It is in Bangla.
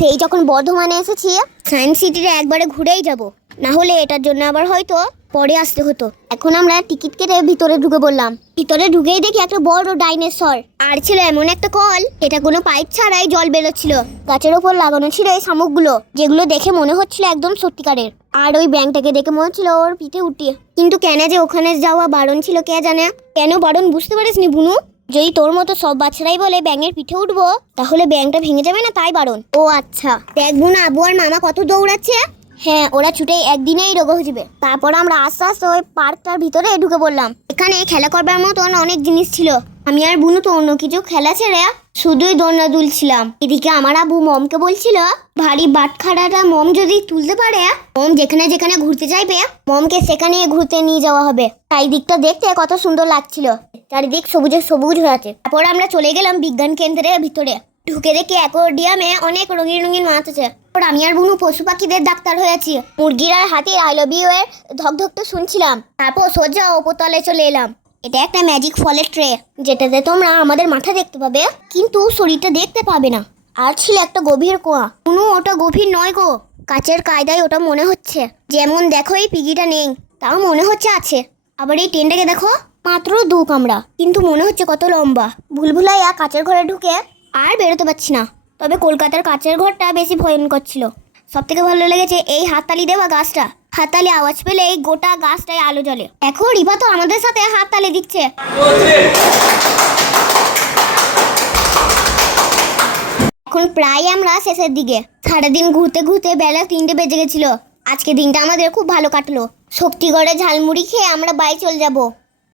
সেই যখন বর্ধমানে এসেছি সায়েন্স সিটিতে একবারে ঘুরেই যাব, না হলে এটার জন্য আবার হয়তো পরে আসতে হতো। এখন আমরা টিকিট কেটে ভিতরে ঢুকে পড়লাম। ভিতরে ঢুকেই দেখি একটা বড় ডাইনোসর, আর ছিল এমন একটা কল, এটা কোনো পাইপ ছাড়াই জল বেরোচ্ছিল। গাছের ওপর লাগানো ছিল এই শামুকগুলো, যেগুলো দেখে মনে হচ্ছিল একদম সত্যিকারের। আর ওই ব্যাংকটাকে দেখে মনে হচ্ছিল ওর পিঠে উঠিয়ে। কিন্তু কেন যে ওখানে যাওয়া বারণ ছিল কে জানে। কেন বারণ বুঝতে পারিসনি বুনু? যদি তোর মতো সব বাচ্চারাই বলে ব্যাঙের পিঠে উঠবো, তাহলে ব্যাংকটা ভেঙে যাবে না, তাই বারণ। ও আচ্ছা, দেখ বুনু আবু আর মামা কত দৌড়াচ্ছে। হ্যাঁ, ওরা ছুটে একদিনেই রোগ হয়ে যাবে। তারপর আমরা আস্তে আস্তে ওই পার্কটার ভিতরে ঢুকে পড়লাম। এখানে খেলা করবার মতন অনেক জিনিস ছিল। আমি আর বুনু তো অন্য কিছু খেলা ছেড়ে শুধুই দোলনা দুলছিলাম। এদিকে আমার আবু মমকে বলছিল ভারী বাটখারাটা মম যদি তুলতে পারে, মম যেখানে যেখানে ঘুরতে চাইবে মমকে সেখানে ঘুরতে নিয়ে যাওয়া হবে। তাই দিকটা দেখতে কত সুন্দর লাগছিল, চারিদিক সবুজে সবুজ হয়ে আছে। তারপর আমরা চলে গেলাম বিজ্ঞান কেন্দ্রের ভিতরে। ঢুকে দেখি অ্যাকোয়ারিয়ামে অনেক রঙিন রঙিন মাছ আছে। আমি আর বুনু পশু পাখিদের ডাক্তার হয়েছি। মুরগির আর হাতির আই লাভ ইউ এর ধক তো শুনছিলাম। তারপর সোজা ওপরতলায় চলে এলাম। এটা একটা ম্যাজিক ফলের ট্রে, যেটাতে তোমরা আমাদের মাথা দেখতে পাবে কিন্তু শরীরটা দেখতে পাবে না। আর ছিল একটা গভীর কুয়া। কোনো ওটা গভীর নয় গো, কাচের কায়দায় ওটা মনে হচ্ছে। যেমন দেখো এই পিগিটা নেই, তাও মনে হচ্ছে আছে। আবার এই ট্রেনটাকে দেখো, মাত্র 2 কামরা, কিন্তু মনে হচ্ছে কত লম্বা। ভুলভুলাইয়া কাচের ঘরে ঢুকে আর বেরোতে পারছি না। তবে কলকাতার কাচের ঘরটা বেশি ভয়ঙ্কর ছিল। সব থেকে ভালো লেগেছে এই হাততালি দেওয়া গাছটা। হাততালি আওয়াজ পেলে এই গোটা গাছটায় আলো জ্বলে। এখন রিবা তো আমাদের সাথে হাততালি দিচ্ছে। এখন প্রায় আমরা শেষের দিকে। সারাদিন ঘুরতে ঘুরতে বেলা 3টে বেজে গেছিল। আজকে দিনটা আমাদের খুব ভালো কাটলো। শক্তিগড়ে ঝালমুড়ি খেয়ে আমরা বাড়ি চলে যাব।